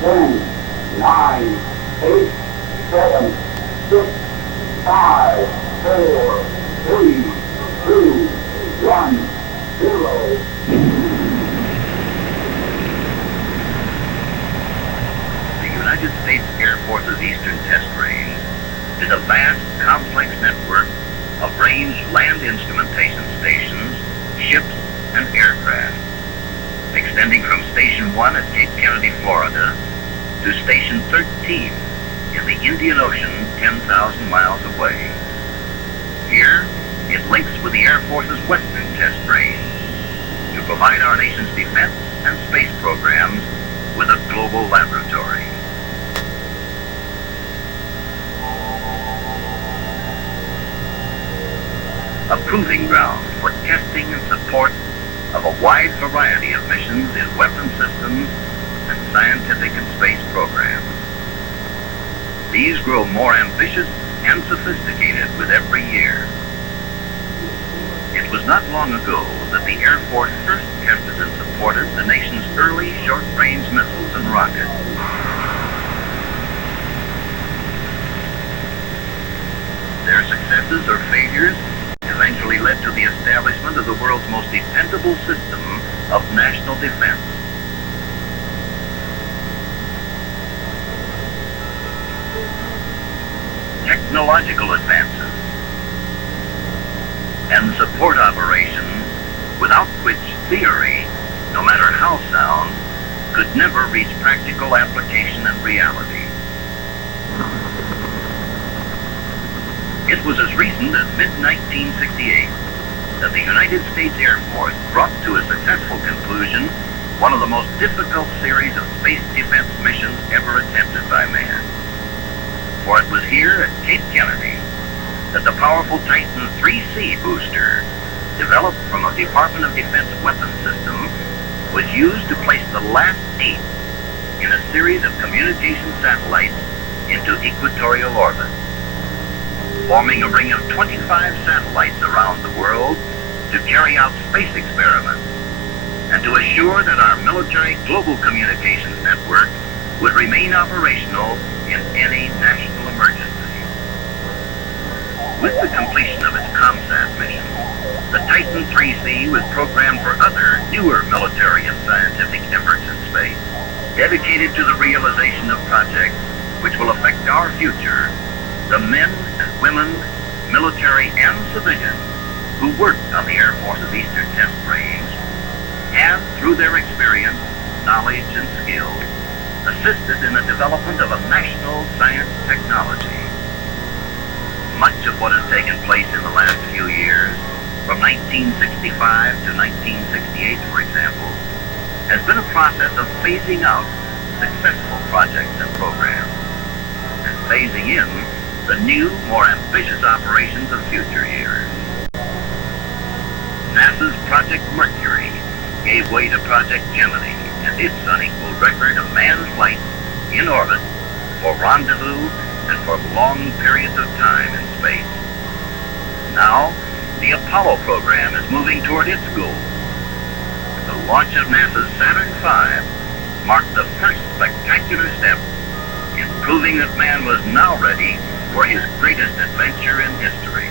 10, 9, 8, 7, 6, 5, 4, 3, 2, 1, 0. The United States Air Force's Eastern Test Range is a vast, complex network of range land instrumentation stations, ships, and aircraft, extending from Station 1 at Cape Kennedy, Florida, to Station 13 in the Indian Ocean 10,000 miles away. Here, it links with the Air Force's Western Test Range to provide our nation's defense and space programs with a global laboratory. A proving ground for testing and support of a wide variety of missions in weapon systems and scientific and space programs. These grow more ambitious and sophisticated with every year. It was not long ago that the Air Force first tested and supported the nation's early short-range missiles and rockets. Their successes or failures eventually led to the establishment of the world's most dependable system of national defense. Technological advances and support operations without which theory, no matter how sound, could never reach practical application and reality. It was as recent as mid-1968 that the United States Air Force brought to a successful conclusion one of the most difficult series of space defense missions ever attempted by man. For it was here at Cape Kennedy that the powerful Titan III-C booster, developed from a Department of Defense weapons system, was used to place the last 8 in a series of communication satellites into equatorial orbit, forming a ring of 25 satellites around the world to carry out space experiments and to assure that our military global communications network would remain operational in any national emergency. With the completion of its COMSAT mission, the Titan III-C was programmed for other, newer military and scientific efforts in space, dedicated to the realization of projects which will affect our future, the men and women, military and civilian, who worked on the Air Force's Eastern Test Range have, through their experience, knowledge, and skill, assisted in the development of a national science technology. Much of what has taken place in the last few years, from 1965 to 1968, for example, has been a process of phasing out successful projects and programs, and phasing in the new, more ambitious operations of future years. NASA's Project Mercury gave way to Project Gemini and its unequaled record of manned flights in orbit for rendezvous and for long periods of time in space. Now, the Apollo program is moving toward its goal. The launch of NASA's Saturn V marked the first spectacular step in proving that man was now ready for his greatest adventure in history.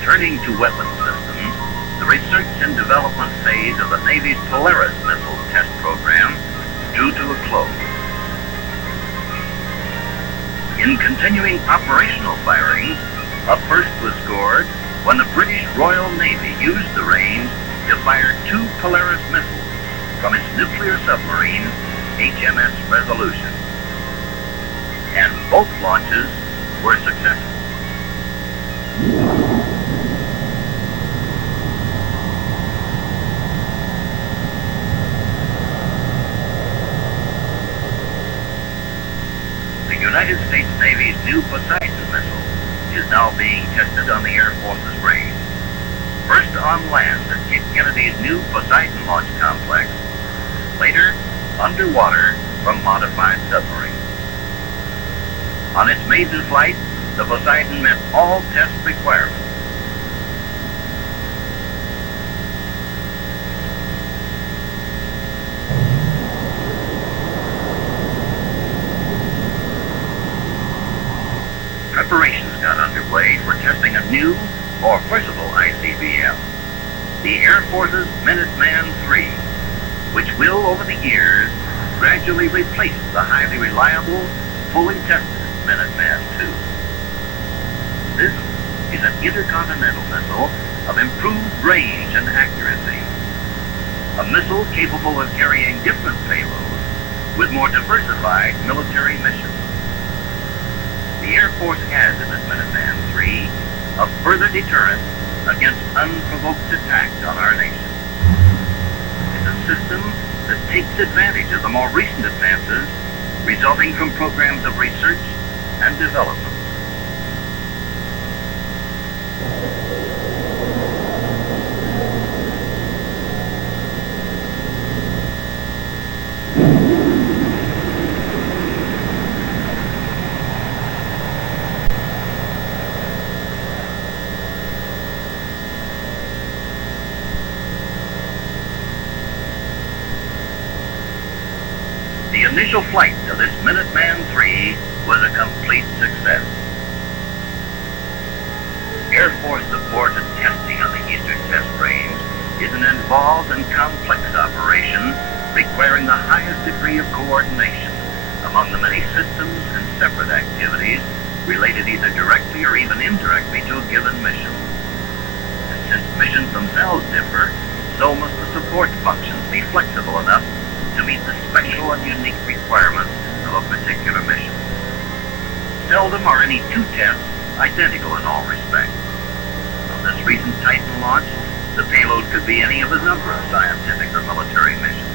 Turning to weapon systems, the research and development phase of the Navy's Polaris missile test program drew to a close. In continuing operational firings, a first was scored when the British Royal Navy used the range to fire 2 Polaris missiles from its nuclear submarine, HMS Resolution. And both launches were successful. The United States Navy's new Poseidon missile is now being tested on the Air Force's range. First on land at Cape Kennedy's new Poseidon launch complex, later underwater from modified submarines. On its maiden flight, the Poseidon met all test requirements. Preparations got underway for testing a new, more versatile ICBM, the Air Force's Minuteman III, which will, over the years, gradually replace the highly reliable, fully tested Minuteman II. This is an intercontinental missile of improved range and accuracy, a missile capable of carrying different payloads with more diversified military missions. The Air Force has in its Minuteman III a further deterrent against unprovoked attack on our nation. It's a system that takes advantage of the more recent advances resulting from programs of research and development. The initial flight of this Minuteman III was a complete success. Air Force support and testing on the Eastern Test Range is an involved and complex operation requiring the highest degree of coordination among the many systems and separate activities related either directly or even indirectly to a given mission. And since missions themselves differ, so must the support functions be flexible enough to meet the special and unique requirements of a particular mission. Seldom are any two tests identical in all respects. On this recent Titan launch, the payload could be any of a number of scientific or military missions.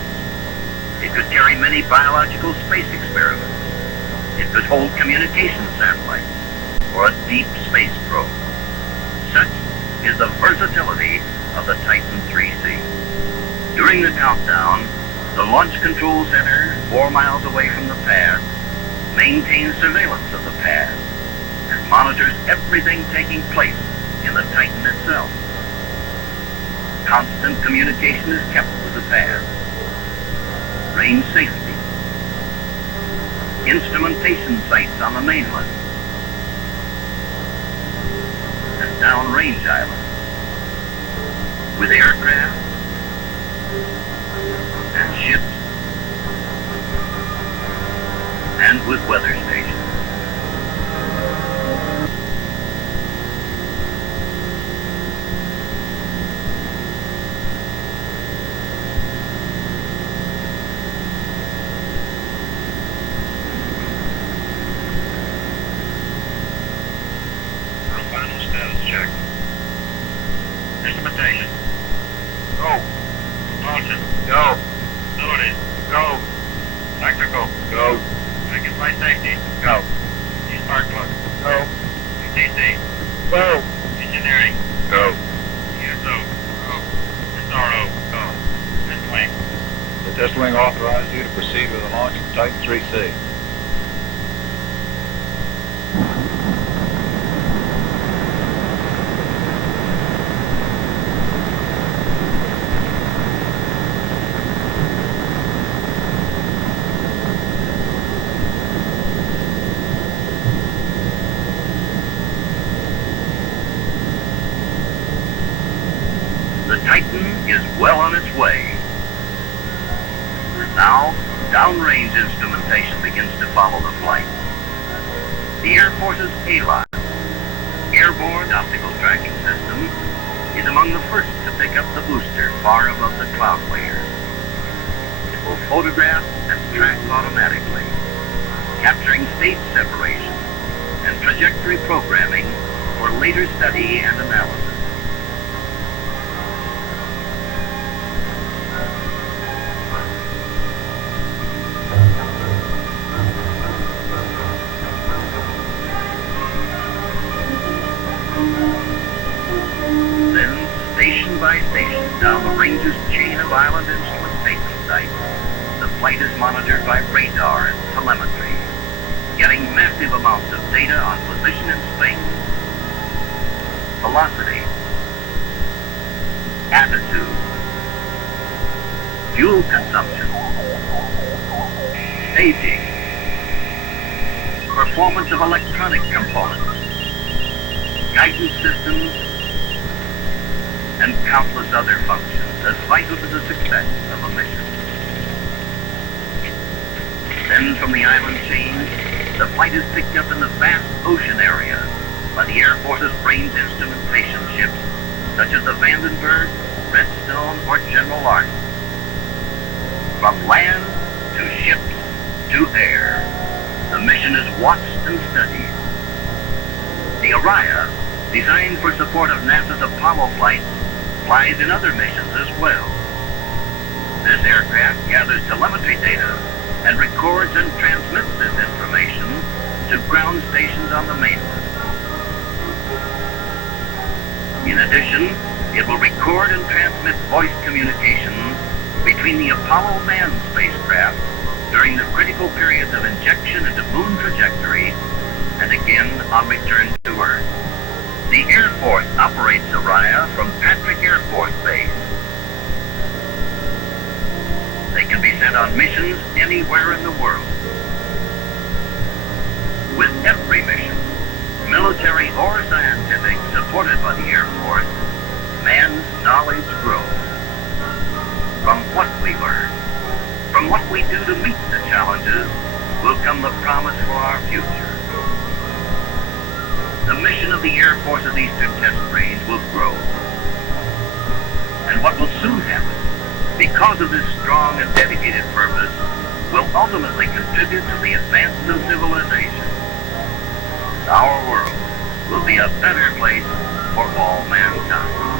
It could carry many biological space experiments. It could hold communication satellites or a deep space probe. Such is the versatility of the Titan 3C. During the countdown, the Launch Control Center, 4 miles away from the pad, maintains surveillance of the pad and monitors everything taking place in the Titan itself. Constant communication is kept with the pad. Range safety. Instrumentation sites on the mainland. And downrange islands. With aircraft and ships, and with weather stations. Final status check. Instrumentation. Go. Propulsion. Go. Facilities. Go. Electrical. Go. Making flight safety. Go. Spark plug. Go. UTC. Go. Engineering. Go. ESO. Go. SRO. Go. Test wing. The test wing authorized you to proceed with the launch of Titan 3C. The Titan is well on its way. And now, downrange instrumentation begins to follow the flight. The Air Force's ALOT, Airborne Optical Tracking System, is among the first to pick up the booster far above the cloud layers. It will photograph and track automatically, capturing stage separation and trajectory programming for later study and analysis. Then, station by station, down the range's chain of island instrumentation sites, flight is monitored by radar and telemetry, getting massive amounts of data on position in space, velocity, attitude, fuel consumption, staging, performance of electronic components, guidance systems, and countless other functions as vital to the success of a mission. Then from the island chain, the flight is picked up in the vast ocean area by the Air Force's range instrumentation ships, such as the Vandenberg, Redstone, or General Arts. From land to ships to air, the mission is watched and studied. The ARIA, designed for support of NASA's Apollo flights, flies in other missions as well. This aircraft gathers telemetry data and records and transmits this information to ground stations on the mainland. In addition, it will record and transmit voice communications between the Apollo manned spacecraft during the critical periods of injection into moon trajectory and again on return to Earth. The Air Force operates ARIA from Patrick Air Force Base. They can be sent on missions anywhere in the world. With every mission, military or scientific, supported by the Air Force, man's knowledge grows. From what we learn, from what we do to meet the challenges, will come the promise for our future. The mission of the Air Force's Eastern Test Range will grow. And what will soon happen, because of this strong and dedicated purpose, will ultimately contribute to the advance of civilization. Our world will be a better place for all mankind.